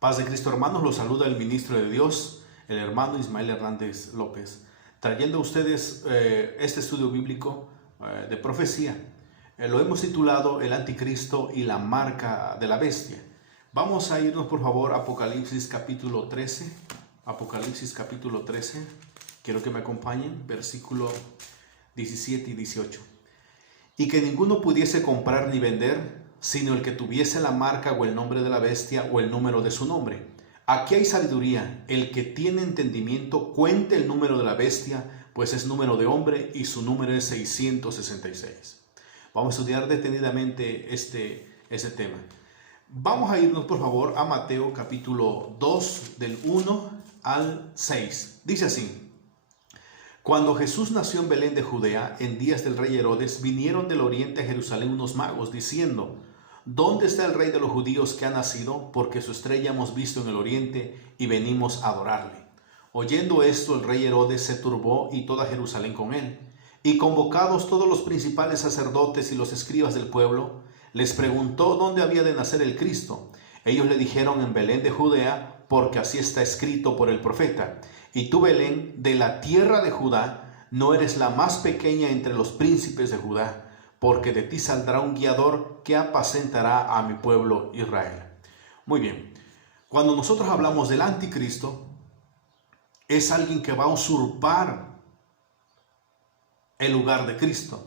Paz de Cristo, hermanos, los saluda el ministro de Dios, el hermano Ismael Hernández López, trayendo a ustedes este estudio bíblico de profecía. Lo hemos titulado El Anticristo y la marca de la bestia. Vamos a irnos, por favor, a Apocalipsis capítulo 13. Apocalipsis capítulo 13. Quiero que me acompañen, versículo 17 y 18. Y que ninguno pudiese comprar ni vender, sino el que tuviese la marca o el nombre de la bestia o el número de su nombre. Aquí hay sabiduría. El que tiene entendimiento cuente el número de la bestia, pues es número de hombre y su número es 666. Vamos a estudiar detenidamente este tema. Vamos a irnos, por favor, a Mateo capítulo 2 del 1 al 6. Dice así: Cuando Jesús nació en Belén de Judea, en días del rey Herodes, vinieron del oriente a Jerusalén unos magos, diciendo: ¿Dónde está el rey de los judíos que ha nacido? Porque su estrella hemos visto en el oriente y venimos a adorarle. Oyendo esto, el rey Herodes se turbó y toda Jerusalén con él. Y convocados todos los principales sacerdotes y los escribas del pueblo, les preguntó dónde había de nacer el Cristo. Ellos le dijeron: en Belén de Judea, porque así está escrito por el profeta: Y tú, Belén, de la tierra de Judá, no eres la más pequeña entre los príncipes de Judá, porque de ti saldrá un guiador que apacentará a mi pueblo Israel. Muy bien, cuando nosotros hablamos del anticristo, es alguien que va a usurpar el lugar de Cristo.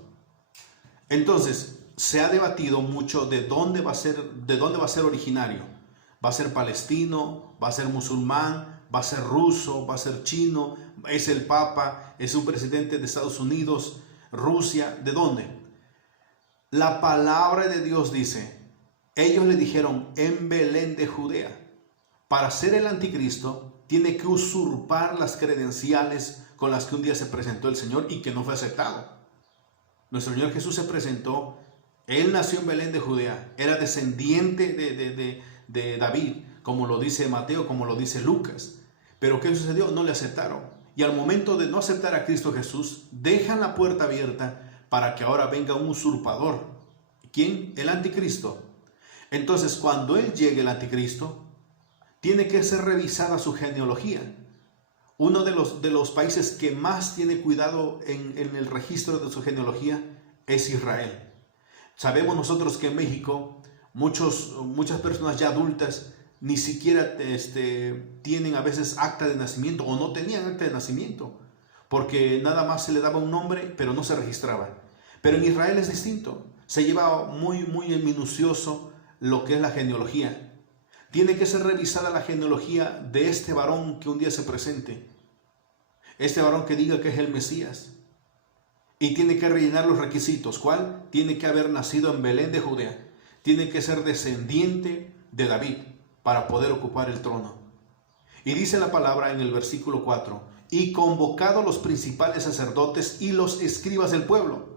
Entonces, se ha debatido mucho de dónde va a ser originario. ¿Va a ser palestino? ¿Va a ser musulmán? ¿Va a ser ruso? ¿Va a ser chino? ¿Es el Papa? ¿Es un presidente de Estados Unidos? ¿Rusia? ¿De dónde? La palabra de Dios dice, ellos le dijeron: en Belén de Judea. Para ser el anticristo, tiene que usurpar las credenciales con las que un día se presentó el Señor y que no fue aceptado. Nuestro Señor Jesús se presentó, Él nació en Belén de Judea, era descendiente de David, como lo dice Mateo, como lo dice Lucas. Pero ¿qué sucedió? No le aceptaron. Y al momento de no aceptar a Cristo Jesús, dejan la puerta abierta para que ahora venga un usurpador. ¿Quién? El anticristo. Entonces, cuando Él llegue, el anticristo, tiene que ser revisada su genealogía. Uno de los países que más tiene cuidado en el registro de su genealogía es Israel. Sabemos nosotros que en México muchas personas ya adultas ni siquiera tienen a veces acta de nacimiento, o no tenían acta de nacimiento, porque nada más se le daba un nombre, pero no se registraba. Pero en Israel es distinto. Se lleva muy minucioso lo que es la genealogía. Tiene que ser revisada la genealogía de este varón que un día se presente. Este varón que diga que es el Mesías. Y tiene que rellenar los requisitos. ¿Cuál? Tiene que haber nacido en Belén de Judea. Tiene que ser descendiente de David para poder ocupar el trono. Y dice la palabra en el versículo 4: y convocado los principales sacerdotes y los escribas del pueblo.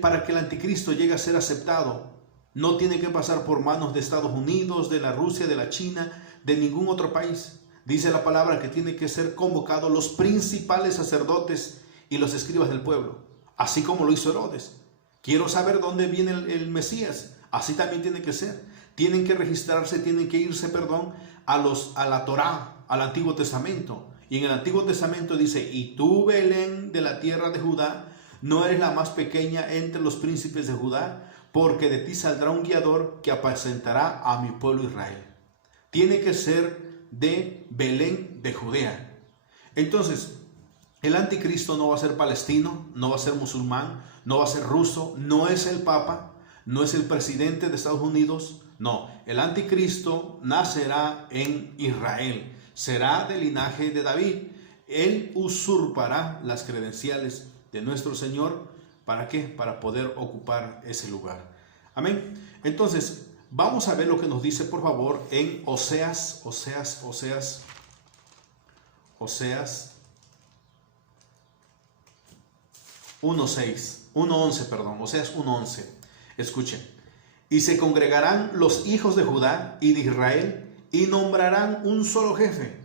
Para que el anticristo llegue a ser aceptado, no tiene que pasar por manos de Estados Unidos, de la Rusia, de la China, de ningún otro país. Dice la palabra que tiene que ser convocado los principales sacerdotes y los escribas del pueblo, así como lo hizo Herodes. Quiero saber dónde viene el Mesías. Así también tiene que ser. Tienen que registrarse, tienen que irse, a la Torá, al Antiguo Testamento. Y en el Antiguo Testamento dice: y tú, Belén, de la tierra de Judá, no eres la más pequeña entre los príncipes de Judá, porque de ti saldrá un guiador que apacentará a mi pueblo Israel. Tiene que ser de Belén de Judea. Entonces, el anticristo no va a ser palestino, no va a ser musulmán, no va a ser ruso, no es el Papa, no es el presidente de Estados Unidos. No, el anticristo nacerá en Israel, será del linaje de David. Él usurpará las credenciales de nuestro Señor. ¿Para qué? Para poder ocupar ese lugar. Amén. Entonces, vamos a ver lo que nos dice, por favor, en Oseas 1:11. Escuchen. Y se congregarán los hijos de Judá y de Israel, y nombrarán un solo jefe,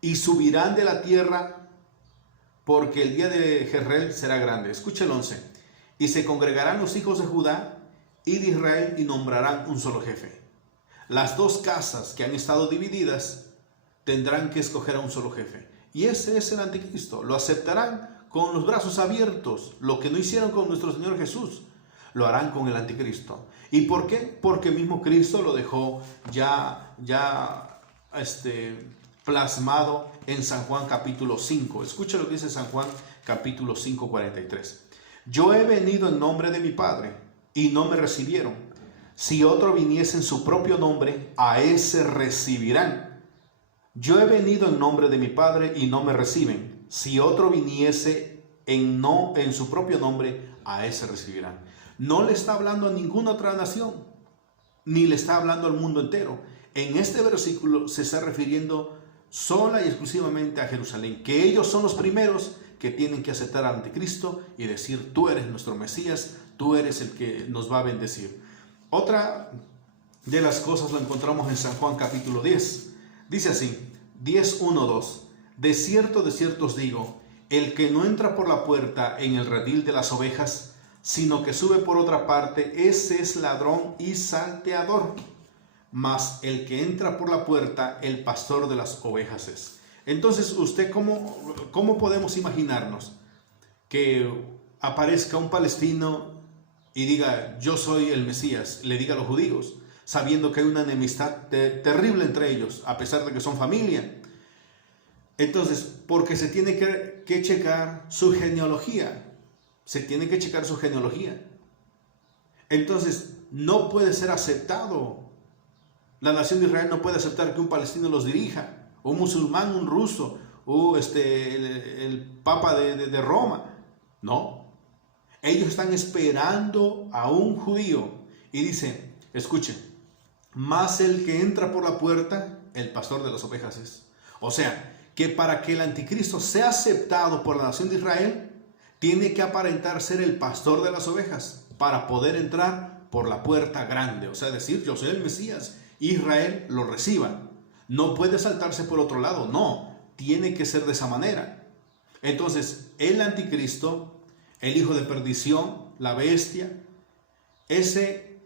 y subirán de la tierra, porque el día de Jezreel será grande. Escuche el 11. Y se congregarán los hijos de Judá y de Israel, y nombrarán un solo jefe. Las dos casas que han estado divididas tendrán que escoger a un solo jefe. Y ese es el anticristo. Lo aceptarán con los brazos abiertos. Lo que no hicieron con nuestro Señor Jesús, lo harán con el anticristo. ¿Y por qué? Porque mismo Cristo lo dejó ya plasmado en San Juan capítulo 5. Escucha lo que dice San Juan capítulo 5, 43. Yo he venido en nombre de mi Padre y no me recibieron. Si otro viniese en su propio nombre, a ese recibirán. Yo he venido en nombre de mi Padre y no me reciben. Si otro viniese en su propio nombre, a ese recibirán. No le está hablando a ninguna otra nación, ni le está hablando al mundo entero. En este versículo se está refiriendo sola y exclusivamente a Jerusalén, que ellos son los primeros que tienen que aceptar al anticristo y decir: tú eres nuestro Mesías, tú eres el que nos va a bendecir. Otra de las cosas lo encontramos en San Juan capítulo 10. Dice así, 10:1-2. De cierto os digo, el que no entra por la puerta en el redil de las ovejas, sino que sube por otra parte, ese es ladrón y salteador. Mas el que entra por la puerta, el pastor de las ovejas es. Entonces, ¿cómo podemos imaginarnos que aparezca un palestino y diga: yo soy el Mesías, le diga a los judíos, sabiendo que hay una enemistad terrible entre ellos, a pesar de que son familia? Entonces, porque se tiene que checar su genealogía. Se tiene que checar su genealogía. Entonces, no puede ser aceptado. La nación de Israel no puede aceptar que un palestino los dirija, un musulmán, un ruso, o el papa de Roma. No. Ellos están esperando a un judío. Y dice, escuchen, más el que entra por la puerta, el pastor de las ovejas es. O sea, que para que el anticristo sea aceptado por la nación de Israel, tiene que aparentar ser el pastor de las ovejas para poder entrar por la puerta grande. O sea, decir: yo soy el Mesías, Israel lo reciba. No puede saltarse por otro lado, no, tiene que ser de esa manera. Entonces, el anticristo, el hijo de perdición, la bestia, ese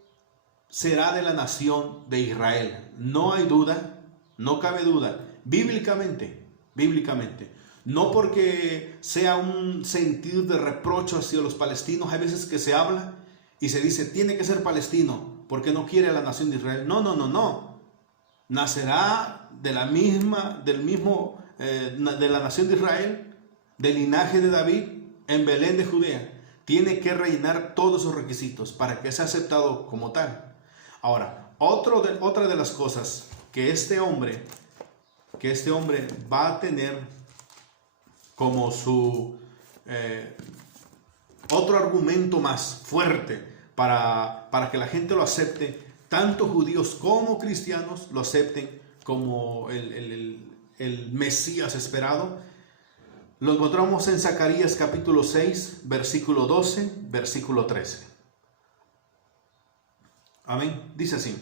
será de la nación de Israel. No hay duda, no cabe duda, bíblicamente. No porque sea un sentir de reproche hacia los palestinos. Hay veces que se habla y se dice: tiene que ser palestino porque no quiere a la nación de Israel. No. Nacerá de la nación de Israel, del linaje de David, en Belén de Judea. Tiene que rellenar todos esos requisitos para que sea aceptado como tal. Ahora, otra de las cosas que este hombre va a tener como su otro argumento más fuerte para que la gente lo acepte, tanto judíos como cristianos lo acepten como el Mesías esperado, lo encontramos en Zacarías capítulo 6, versículo 12, versículo 13. Amén. Dice así: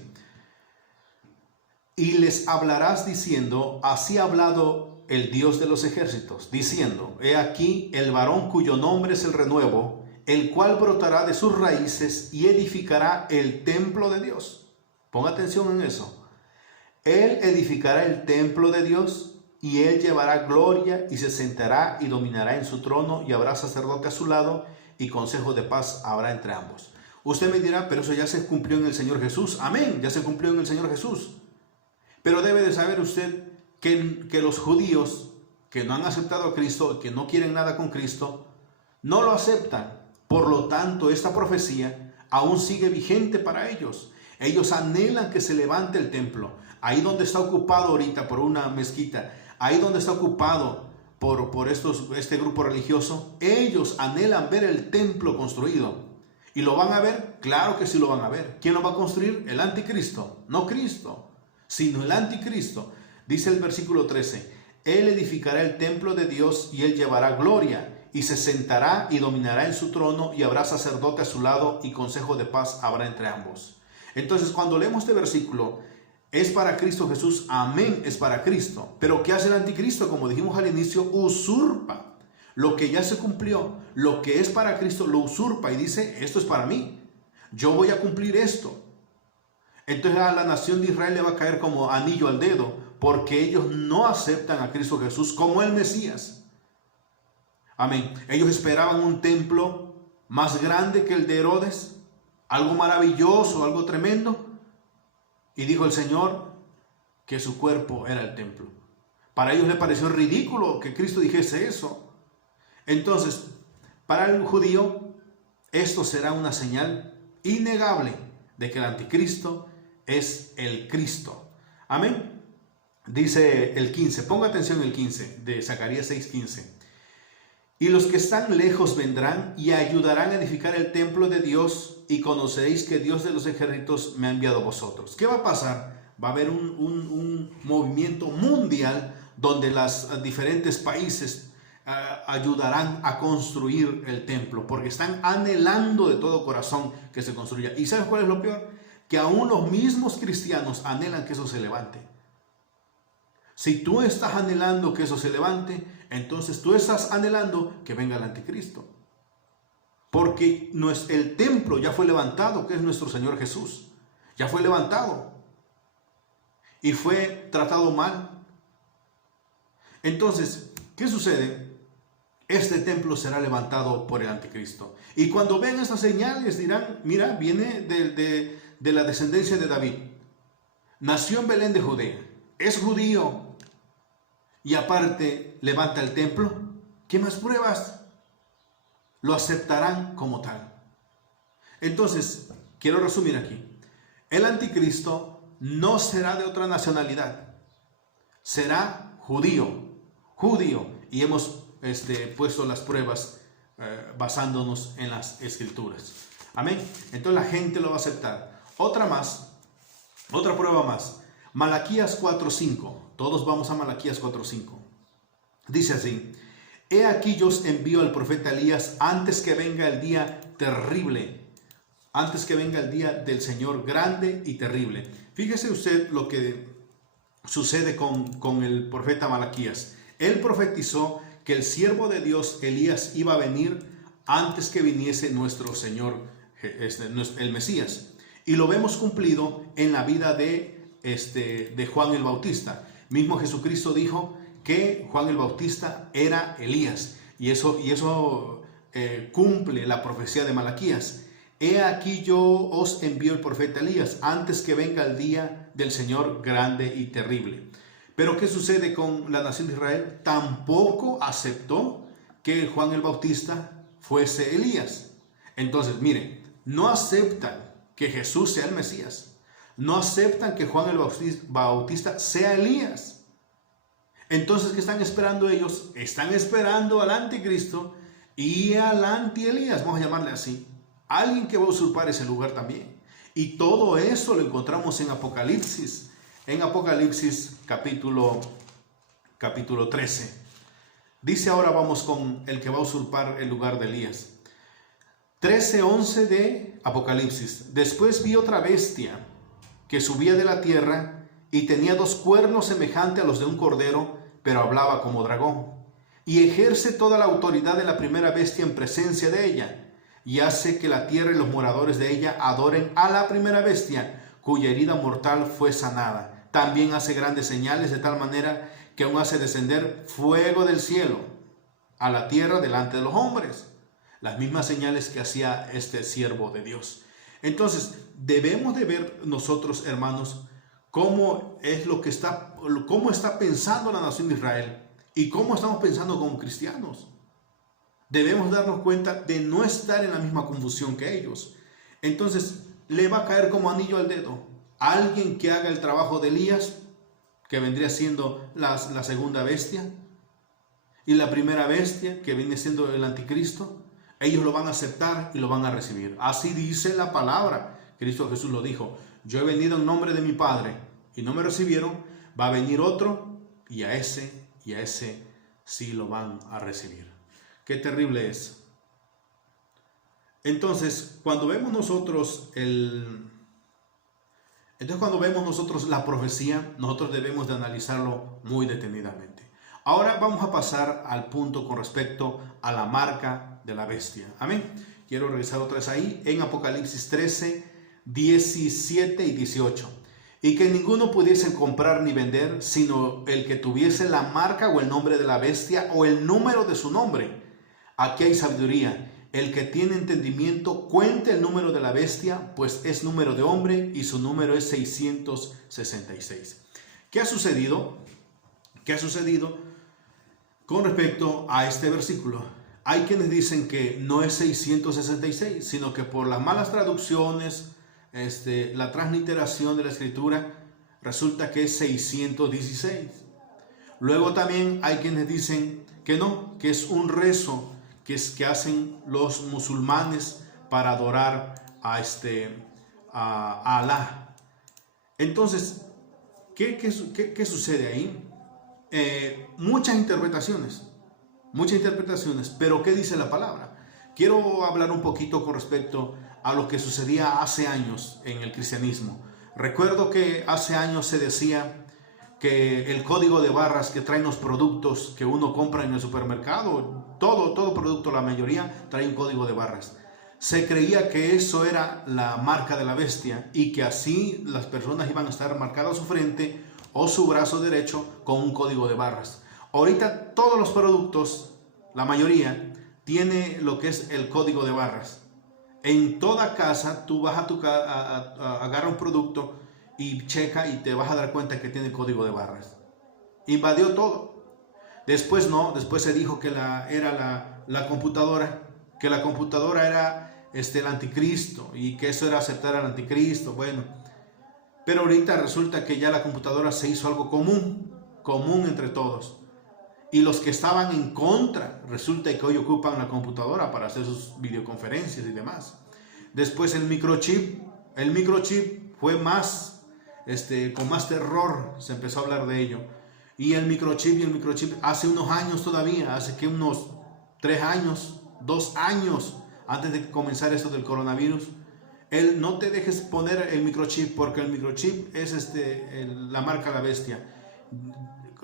y les hablarás diciendo: así ha hablado el Dios de los ejércitos, diciendo: he aquí el varón cuyo nombre es el renuevo, el cual brotará de sus raíces y edificará el templo de Dios. Ponga atención en eso. Él edificará el templo de Dios y él llevará gloria y se sentará y dominará en su trono, y habrá sacerdote a su lado y consejo de paz habrá entre ambos. Usted me dirá: pero eso ya se cumplió en el Señor Jesús. Amén, ya se cumplió en el Señor Jesús. Pero debe de saber usted que los judíos que no han aceptado a Cristo, que no quieren nada con Cristo, no lo aceptan. Por lo tanto, esta profecía aún sigue vigente para ellos. Ellos anhelan que se levante el templo. Ahí donde está ocupado ahorita por una mezquita, ahí donde está ocupado por este grupo religioso, ellos anhelan ver el templo construido. ¿Y lo van a ver? Claro que sí lo van a ver. ¿Quién lo va a construir? El anticristo. No Cristo, sino el anticristo. Dice el versículo 13: él edificará el templo de Dios y él llevará gloria y se sentará y dominará en su trono, y habrá sacerdote a su lado y consejo de paz habrá entre ambos. Entonces, cuando leemos este versículo, es para Cristo Jesús. Amén, es para Cristo. Pero ¿qué hace el anticristo? Como dijimos al inicio, usurpa lo que ya se cumplió, lo que es para Cristo lo usurpa y dice: esto es para mí, yo voy a cumplir esto. Entonces a la nación de Israel le va a caer como anillo al dedo, porque ellos no aceptan a Cristo Jesús como el Mesías. Amén. Ellos esperaban un templo más grande que el de Herodes, algo maravilloso, algo tremendo. Y dijo el Señor que su cuerpo era el templo. Para ellos les pareció ridículo que Cristo dijese eso. Entonces, para el judío, esto será una señal innegable de que el anticristo es el Cristo. Amén. Dice el 15, ponga atención el 15 de Zacarías 6:15. Y los que están lejos vendrán y ayudarán a edificar el templo de Dios, y conoceréis que Dios de los ejércitos me ha enviado a vosotros. ¿Qué va a pasar? Va a haber un movimiento mundial donde los diferentes países ayudarán a construir el templo, porque están anhelando de todo corazón que se construya. ¿Y sabes cuál es lo peor? Que aún los mismos cristianos anhelan que eso se levante. Si tú estás anhelando que eso se levante, entonces tú estás anhelando que venga el anticristo. Porque el templo ya fue levantado, que es nuestro Señor Jesús. Ya fue levantado. Y fue tratado mal. Entonces, ¿qué sucede? Este templo será levantado por el anticristo. Y cuando vean esas señales dirán, mira, viene de la descendencia de David. Nació en Belén de Judea. Es judío. Y aparte levanta el templo. ¿Qué más pruebas? Lo aceptarán como tal. Entonces, quiero resumir aquí. El anticristo no será de otra nacionalidad. Será judío. Judío. Y hemos puesto las pruebas basándonos en las escrituras. Amén. Entonces la gente lo va a aceptar. Otra prueba más. Malaquías 4:5. Todos vamos a Malaquías 4:5. Dice así: He aquí yo os envío al profeta Elías antes que venga el día terrible, antes que venga el día del Señor grande y terrible. Fíjese usted lo que sucede con el profeta Malaquías. Él profetizó que el siervo de Dios Elías iba a venir antes que viniese nuestro Señor, el Mesías. Y lo vemos cumplido en la vida de Juan el Bautista. Mismo Jesucristo dijo que Juan el Bautista era Elías. Y eso cumple la profecía de Malaquías. He aquí yo os envío el profeta Elías antes que venga el día del Señor grande y terrible. Pero ¿qué sucede con la nación de Israel? Tampoco aceptó que Juan el Bautista fuese Elías. Entonces, miren, no aceptan que Jesús sea el Mesías. No aceptan que Juan el Bautista sea Elías. Entonces, ¿qué están esperando ellos? Están esperando al anticristo y al anti-Elías, vamos a llamarle así. Alguien que va a usurpar ese lugar también. Y todo eso lo encontramos en Apocalipsis. En Apocalipsis capítulo 13. Dice, ahora vamos con el que va a usurpar el lugar de Elías. 13:11 de Apocalipsis. Después vi otra bestia que subía de la tierra y tenía 2 cuernos semejantes a los de un cordero, pero hablaba como dragón. Y ejerce toda la autoridad de la primera bestia en presencia de ella, y hace que la tierra y los moradores de ella adoren a la primera bestia, cuya herida mortal fue sanada. También hace grandes señales, de tal manera que aún hace descender fuego del cielo a la tierra delante de los hombres. Las mismas señales que hacía este siervo de Dios. Entonces, debemos de ver nosotros, hermanos, cómo está pensando la nación de Israel y cómo estamos pensando como cristianos. Debemos darnos cuenta de no estar en la misma confusión que ellos. Entonces, le va a caer como anillo al dedo. Alguien que haga el trabajo de Elías, que vendría siendo la segunda bestia, y la primera bestia, que viene siendo el anticristo, ellos lo van a aceptar y lo van a recibir. Así dice la palabra. Cristo Jesús lo dijo: yo he venido en nombre de mi Padre y no me recibieron. Va a venir otro y a ese sí lo van a recibir. Qué terrible es. Entonces, cuando vemos nosotros la profecía, nosotros debemos de analizarlo muy detenidamente. Ahora vamos a pasar al punto con respecto a la marca de la bestia. Amén. Quiero regresar otra vez ahí en Apocalipsis 13, 17 y 18. Y que ninguno pudiese comprar ni vender, sino el que tuviese la marca o el nombre de la bestia o el número de su nombre. Aquí hay sabiduría. El que tiene entendimiento cuente el número de la bestia, pues es número de hombre y su número es 666. ¿Qué ha sucedido? ¿Qué ha sucedido con respecto a este versículo? Hay quienes dicen que no es 666, sino que por las malas traducciones, la transliteración de la escritura, resulta que es 616. Luego también hay quienes dicen que no, que es un rezo que hacen los musulmanes para adorar a Alá. Entonces, ¿qué sucede ahí? Muchas interpretaciones, pero ¿qué dice la palabra? Quiero hablar un poquito con respecto a lo que sucedía hace años en el cristianismo. Recuerdo que hace años se decía que el código de barras que traen los productos que uno compra en el supermercado, todo producto, la mayoría, trae un código de barras. Se creía que eso era la marca de la bestia y que así las personas iban a estar marcadas su frente o su brazo derecho con un código de barras. Ahorita todos los productos, la mayoría, tiene lo que es el código de barras. En toda casa tú vas agarra un producto y checa y te vas a dar cuenta que tiene código de barras. Invadió todo. Después no, después se dijo que era la computadora, que la computadora era el anticristo y que eso era aceptar al anticristo. Bueno, pero ahorita resulta que ya la computadora se hizo algo común entre todos. Y los que estaban en contra, resulta que hoy ocupan la computadora para hacer sus videoconferencias y demás. Después el microchip fue más, con más terror se empezó a hablar de ello. Y el microchip hace unos años todavía, hace que unos 3 años, 2 años, antes de comenzar esto del coronavirus, no te dejes poner el microchip, porque el microchip es la marca de la bestia.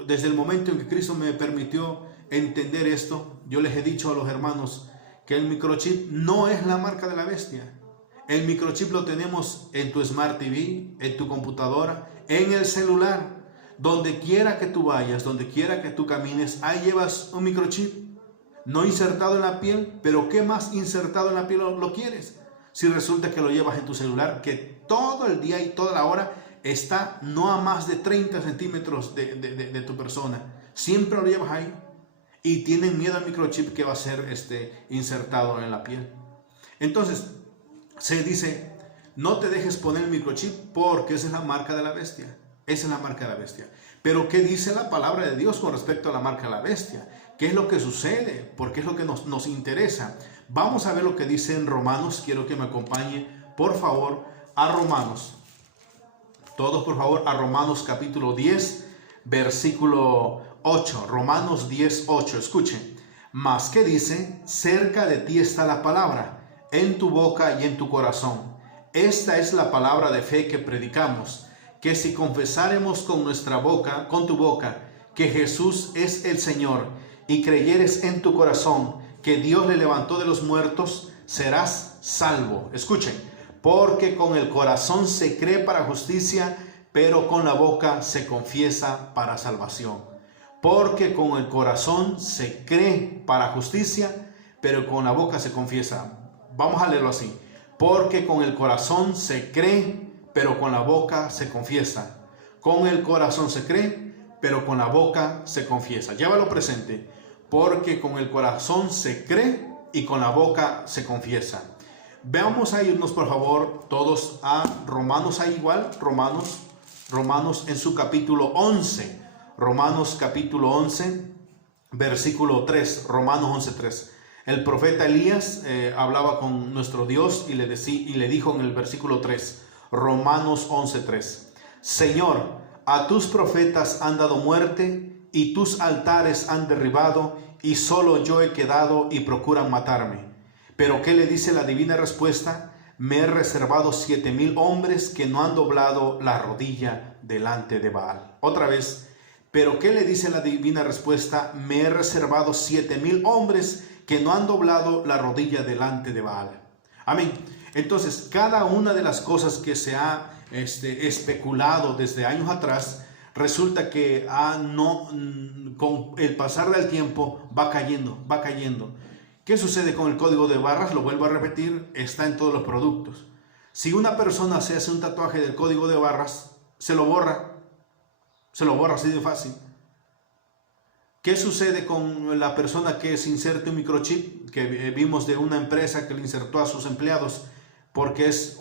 Desde el momento en que Cristo me permitió entender esto, yo les he dicho a los hermanos que el microchip no es la marca de la bestia. El microchip lo tenemos en tu Smart TV, en tu computadora, en el celular. Donde quiera que tú vayas, donde quiera que tú camines, ahí llevas un microchip. No insertado en la piel, pero ¿qué más insertado en la piel lo quieres? Si resulta que lo llevas en tu celular, que todo el día y toda la hora está no a más de 30 centímetros de tu persona. Siempre lo llevas ahí. Y tienen miedo al microchip que va a ser insertado en la piel. Entonces, se dice, no te dejes poner el microchip porque esa es la marca de la bestia. Esa es la marca de la bestia. Pero ¿qué dice la palabra de Dios con respecto a la marca de la bestia? ¿Qué es lo que sucede? Porque es lo que nos interesa. Vamos a ver lo que dice en Romanos. Quiero que me acompañe, por favor, a Romanos. Todos, por favor, a Romanos capítulo 10, versículo 8. Romanos 10, 8. Escuchen. Mas, ¿qué dice? Cerca de ti está la palabra, en tu boca y en tu corazón. Esta es la palabra de fe que predicamos, que si confesáremos con tu boca, que Jesús es el Señor, y creyeres en tu corazón que Dios le levantó de los muertos, serás salvo. Escuchen, porque con el corazón se cree para justicia, pero con la boca se confiesa para salvación. Porque con el corazón se cree para justicia, pero con la boca se confiesa. Vamos a leerlo así. Porque con el corazón se cree, pero con la boca se confiesa. Con el corazón se cree, pero con la boca se confiesa. Llévalo presente. Porque con el corazón se cree y con la boca se confiesa. Veamos a irnos, por favor, todos a Romanos, ahí igual, Romanos en su capítulo 11. Romanos capítulo 11, versículo 3. Romanos 11, 3. El profeta Elías hablaba con nuestro Dios y le dijo en el versículo 3, Romanos 11, 3. Señor, a tus profetas han dado muerte y tus altares han derribado, y solo yo he quedado y procuran matarme. Pero ¿qué le dice la divina respuesta? Me he reservado 7,000 hombres que no han doblado la rodilla delante de Baal. Otra vez, pero ¿qué le dice la divina respuesta? Me he reservado 7,000 hombres que no han doblado la rodilla delante de Baal. Amén. Entonces, cada una de las cosas que se ha especulado desde años atrás, resulta que con el pasar del tiempo va cayendo, va cayendo. ¿Qué sucede con el código de barras? Lo vuelvo a repetir, está en todos los productos. Si una persona se hace un tatuaje del código de barras, se lo borra así de fácil. ¿Qué sucede con la persona que se inserte un microchip? Que vimos de una empresa que le insertó a sus empleados, porque es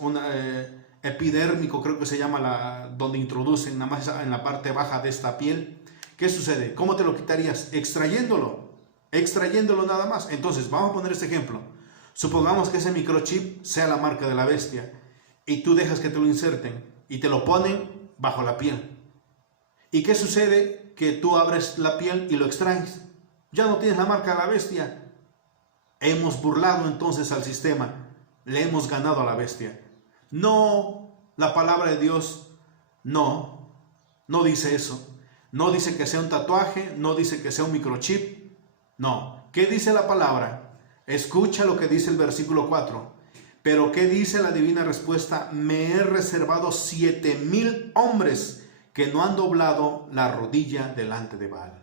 epidérmico, creo que se llama, donde introducen nada más en la parte baja de esta piel. ¿Qué sucede? ¿Cómo te lo quitarías? Extrayéndolo nada más. Entonces, vamos a poner este ejemplo. Supongamos que ese microchip sea la marca de la bestia y tú dejas que te lo inserten y te lo ponen bajo la piel. ¿Y qué sucede? Que tú abres la piel y lo extraes. Ya no tienes la marca de la bestia. Hemos burlado entonces al sistema. Le hemos ganado a la bestia. No, la palabra de Dios no dice eso. No dice que sea un tatuaje, no dice que sea un microchip. No. ¿Qué dice la palabra? Escucha lo que dice el versículo 4. Pero ¿qué dice la divina respuesta? Me he reservado 7,000 hombres que no han doblado la rodilla delante de Baal.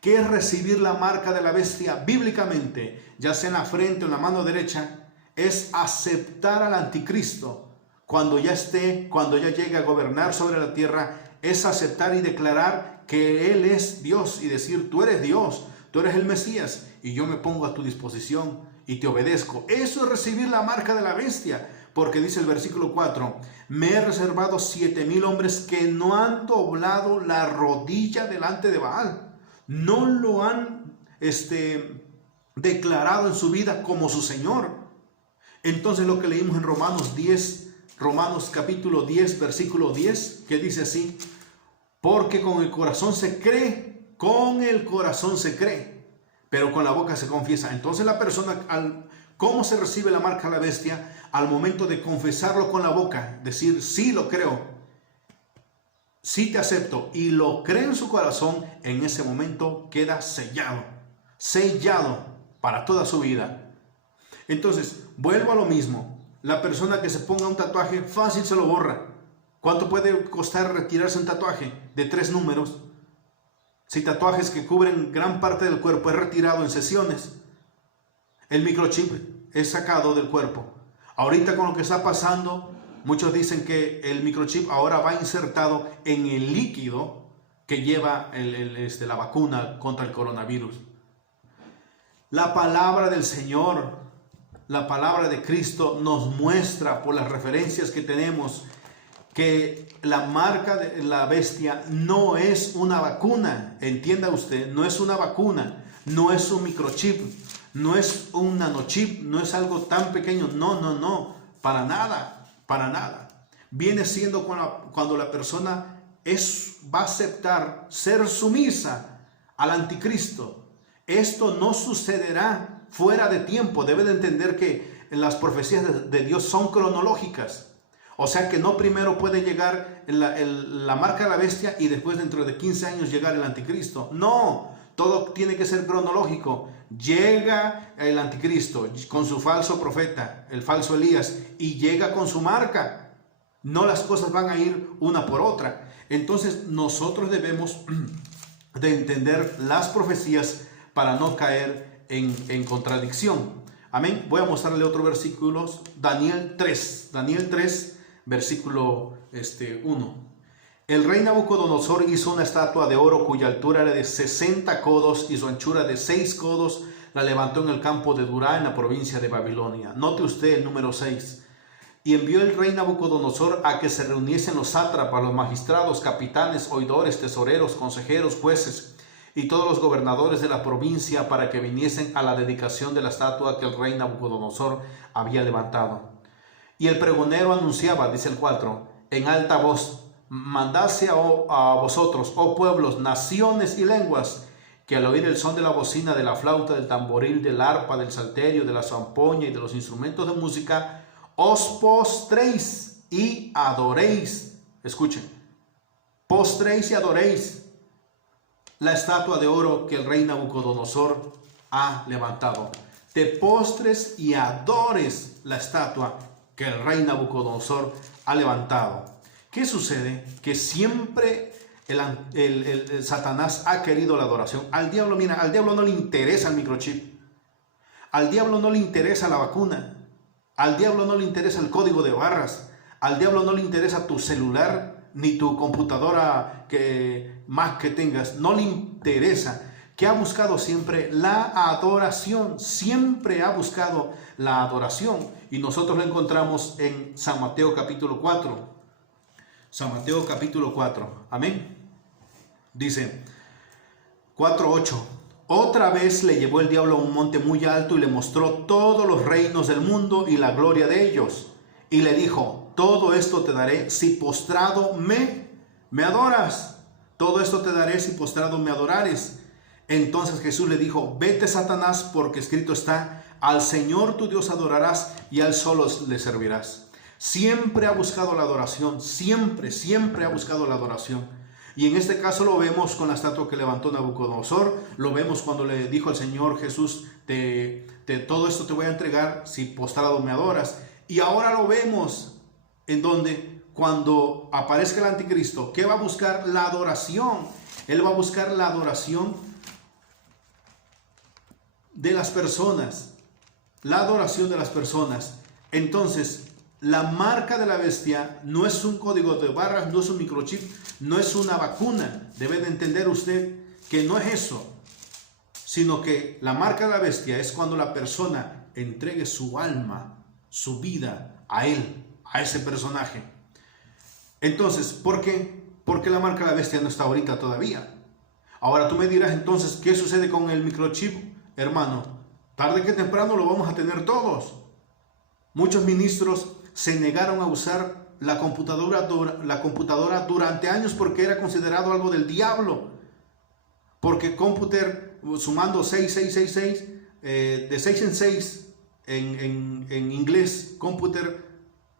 ¿Qué es recibir la marca de la bestia? Bíblicamente, ya sea en la frente o en la mano derecha, es aceptar al anticristo cuando ya llegue a gobernar sobre la tierra. Es aceptar y declarar que Él es Dios y decir, tú eres Dios, tú eres el Mesías y yo me pongo a tu disposición y te obedezco. Eso es recibir la marca de la bestia, porque dice el versículo 4, me he reservado 7,000 hombres que no han doblado la rodilla delante de Baal, no lo han declarado en su vida como su Señor. Entonces lo que leímos en Romanos capítulo 10, versículo 10, que dice así, porque con el corazón se cree, pero con la boca se confiesa. Entonces la persona, ¿cómo se recibe la marca de la bestia? Al momento de confesarlo con la boca, decir, sí lo creo, sí te acepto, y lo cree en su corazón, en ese momento queda sellado para toda su vida. Entonces, vuelvo a lo mismo. La persona que se ponga un tatuaje, fácil se lo borra. ¿Cuánto puede costar retirarse un tatuaje de 3 números? Si tatuajes que cubren gran parte del cuerpo es retirado en sesiones, el microchip es sacado del cuerpo. Ahorita con lo que está pasando, muchos dicen que el microchip ahora va insertado en el líquido que lleva la vacuna contra el coronavirus. La palabra del Señor, la palabra de Cristo nos muestra por las referencias que tenemos que la marca de la bestia no es una vacuna. Entienda usted, no es una vacuna, no es un microchip, no es un nanochip, no es algo tan pequeño. No, para nada. Viene siendo cuando la persona va a aceptar ser sumisa al anticristo. Esto no sucederá fuera de tiempo. Debe de entender que las profecías de Dios son cronológicas. O sea que no primero puede llegar la marca de la bestia y después dentro de 15 años llegar el anticristo. No, todo tiene que ser cronológico. Llega el anticristo con su falso profeta, el falso Elías, y llega con su marca. No, las cosas van a ir una por otra. Entonces nosotros debemos de entender las profecías para no caer en contradicción. Amén. Voy a mostrarle otro versículo. Daniel 3, versículo 1. El rey Nabucodonosor hizo una estatua de oro cuya altura era de 60 codos y su anchura de 6 codos. La levantó en el campo de Dura, en la provincia de Babilonia. Note usted el número 6. Y envió el rey Nabucodonosor a que se reuniesen los sátrapas, los magistrados, capitanes, oidores, tesoreros, consejeros, jueces y todos los gobernadores de la provincia para que viniesen a la dedicación de la estatua que el rey Nabucodonosor había levantado. Y el pregonero anunciaba, dice el 4, en alta voz, mandase a vosotros, oh pueblos, naciones y lenguas, que al oír el son de la bocina, de la flauta, del tamboril, del arpa, del salterio, de la zampoña y de los instrumentos de música, os postréis y adoréis. Escuchen, postréis y adoréis la estatua de oro que el rey Nabucodonosor ha levantado. Te postres y adores la estatua que el rey Nabucodonosor ha levantado. ¿Qué sucede? Que siempre el Satanás ha querido la adoración. Al diablo, mira, al diablo no le interesa el microchip. Al diablo no le interesa la vacuna. Al diablo no le interesa el código de barras. Al diablo no le interesa tu celular ni tu computadora más que tengas. No le interesa. Que ha buscado siempre la adoración. Siempre ha buscado la adoración. Y nosotros lo encontramos en San Mateo capítulo 4. San Mateo capítulo 4. Amén. Dice 4:8. Otra vez le llevó el diablo a un monte muy alto y le mostró todos los reinos del mundo y la gloria de ellos. Y le dijo: todo esto te daré si postrado me adoras. Todo esto te daré si postrado me adorares. Entonces Jesús le dijo: vete, Satanás, porque escrito está: al Señor tu Dios adorarás y a Él solo le servirás. Siempre ha buscado la adoración, siempre ha buscado la adoración. Y en este caso lo vemos con la estatua que levantó Nabucodonosor, lo vemos cuando le dijo al Señor Jesús: todo esto te voy a entregar si postrado me adoras. Y ahora lo vemos en donde cuando aparezca el anticristo, ¿qué va a buscar? La adoración. Él va a buscar la adoración de las personas, la adoración de las personas. Entonces, la marca de la bestia no es un código de barras, no es un microchip, no es una vacuna. Debe de entender usted que no es eso, sino que la marca de la bestia es cuando la persona entregue su alma, su vida a él, a ese personaje. Entonces, ¿por qué? Porque la marca de la bestia no está ahorita todavía. Ahora tú me dirás entonces, ¿qué sucede con el microchip? Hermano, tarde que temprano lo vamos a tener todos. Muchos ministros se negaron a usar la computadora durante años porque era considerado algo del diablo. Porque computer, sumando 6666, de 6 en 6 en inglés, computer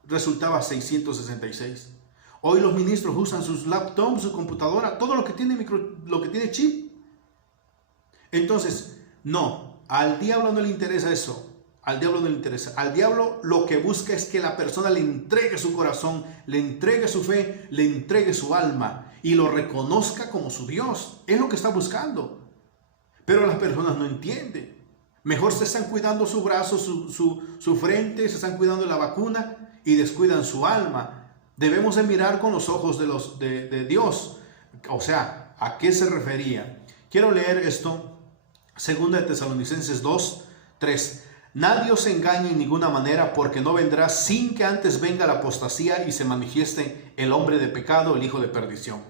resultaba 666. Hoy los ministros usan sus laptops, su computadora, todo lo que tiene chip. Entonces, no, al diablo no le interesa eso. Al diablo no le interesa. Al diablo lo que busca es que la persona le entregue su corazón, le entregue su fe, le entregue su alma y lo reconozca como su Dios. Es lo que está buscando. Pero las personas no entienden. Mejor se están cuidando su brazo, su frente, se están cuidando la vacuna y descuidan su alma. Debemos de mirar con los ojos de Dios. O sea, ¿a qué se refería? Quiero leer esto. 2 de Tesalonicenses 2:3. Nadie os engañe en ninguna manera, porque no vendrá sin que antes venga la apostasía y se manifieste el hombre de pecado, el hijo de perdición,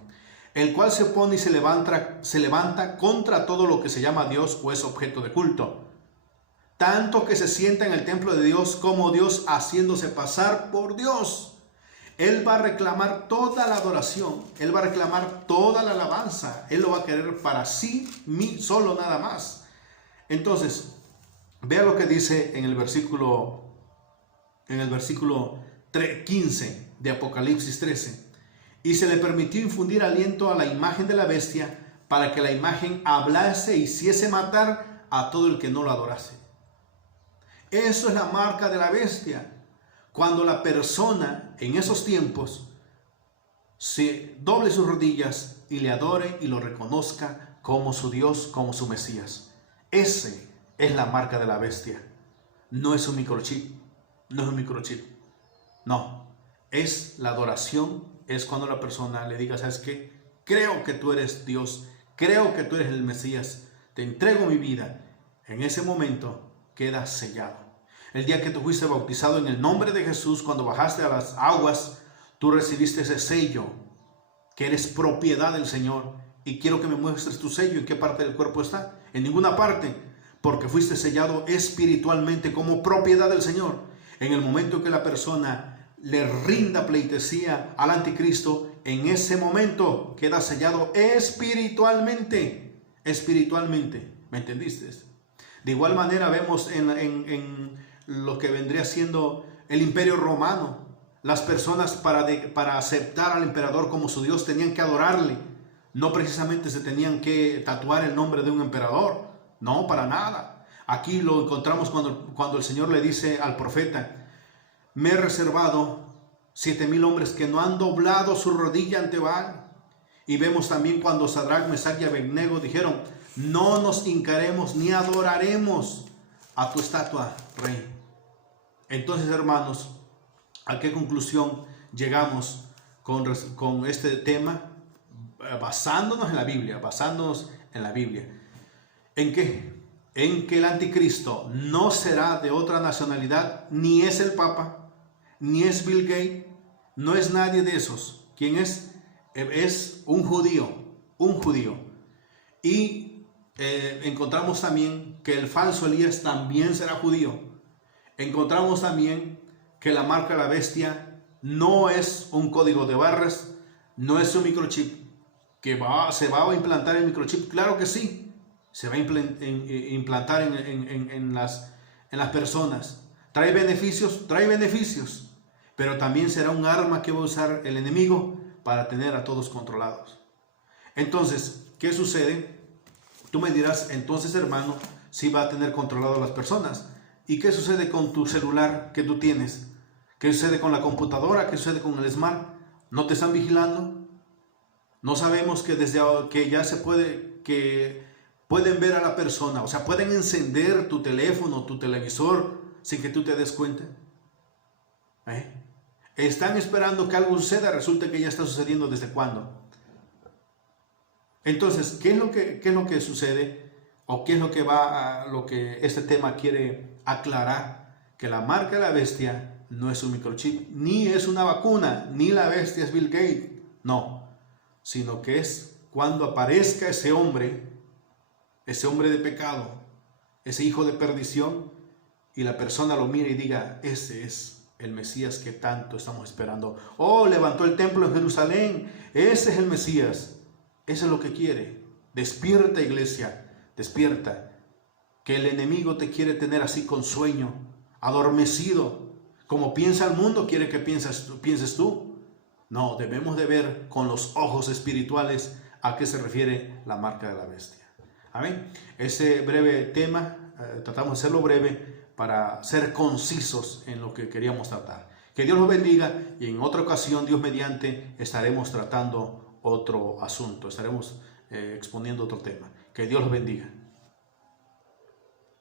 el cual se opone y se levanta contra todo lo que se llama Dios o es objeto de culto, tanto que se sienta en el templo de Dios como Dios, haciéndose pasar por Dios. Él va a reclamar toda la adoración, Él va a reclamar toda la alabanza, Él lo va a querer para sí, solo, nada más. Entonces, vea lo que dice en el versículo 15 de Apocalipsis 13. Y se le permitió infundir aliento a la imagen de la bestia para que la imagen hablase e hiciese matar a todo el que no lo adorase. Eso es la marca de la bestia. Cuando la persona en esos tiempos se doble sus rodillas y le adore y lo reconozca como su Dios, como su Mesías. Ese es la marca de la bestia. No es un microchip. No es un microchip. No. Es la adoración. Es cuando la persona le diga: ¿sabes qué? Creo que tú eres Dios. Creo que tú eres el Mesías. Te entrego mi vida. En ese momento queda sellado. El día que tú fuiste bautizado en el nombre de Jesús, cuando bajaste a las aguas, tú recibiste ese sello, que eres propiedad del Señor. Y quiero que me muestres tu sello. ¿En qué parte del cuerpo está? En ninguna parte, porque fuiste sellado espiritualmente como propiedad del Señor. En el momento que la persona le rinda pleitesía al anticristo, en ese momento queda sellado espiritualmente. Espiritualmente. ¿Me entendiste? De igual manera vemos en lo que vendría siendo el Imperio Romano. Las personas para aceptar al emperador como su Dios tenían que adorarle. No precisamente se tenían que tatuar el nombre de un emperador. No, para nada. Aquí lo encontramos cuando el Señor le dice al profeta: me he reservado 7,000 hombres que no han doblado su rodilla ante Baal. Y vemos también cuando Sadrach, Mesach y Abednego dijeron, no nos hincaremos ni adoraremos a tu estatua, rey. Entonces, hermanos, ¿a qué conclusión llegamos con este tema? Basándonos en la Biblia, ¿En qué? En que el anticristo no será de otra nacionalidad, ni es el Papa, ni es Bill Gates, no es nadie de esos. ¿Quién es? Es un judío. Y encontramos también que el falso Elías también será judío. Encontramos también que la marca de la bestia no es un código de barras, no es un microchip. ¿Se va a implantar el microchip? Claro que sí, se va a implantar en las personas. ¿Trae beneficios? Pero también será un arma que va a usar el enemigo para tener a todos controlados. Entonces, ¿qué sucede? Tú me dirás, entonces, hermano, sí va a tener controlado a las personas. ¿Y qué sucede con tu celular que tú tienes? ¿Qué sucede con la computadora? ¿Qué sucede con el smart? ¿No te están vigilando? No sabemos que desde que ya se puede, que pueden ver a la persona, o sea, pueden encender tu teléfono, tu televisor, sin que tú te des cuenta. Están esperando que algo suceda, resulta que ya está sucediendo. ¿Desde cuándo? Entonces, ¿qué es lo que sucede? ¿O qué es lo que este tema quiere aclarar? Que la marca de la bestia no es un microchip, ni es una vacuna, ni la bestia es Bill Gates, no, sino que es cuando aparezca ese hombre de pecado, ese hijo de perdición, y la persona lo mire y diga, ese es el Mesías que tanto estamos esperando. Oh, levantó el templo en Jerusalén, ese es el Mesías. Eso es lo que quiere. Despierta, iglesia, despierta. Que el enemigo te quiere tener así con sueño, adormecido. Como piensa el mundo, quiere que pienses tú. No, debemos de ver con los ojos espirituales a qué se refiere la marca de la bestia. Amén. Ese breve tema, tratamos de hacerlo breve para ser concisos en lo que queríamos tratar. Que Dios los bendiga, y en otra ocasión, Dios mediante, estaremos tratando otro asunto, estaremos exponiendo otro tema. Que Dios los bendiga.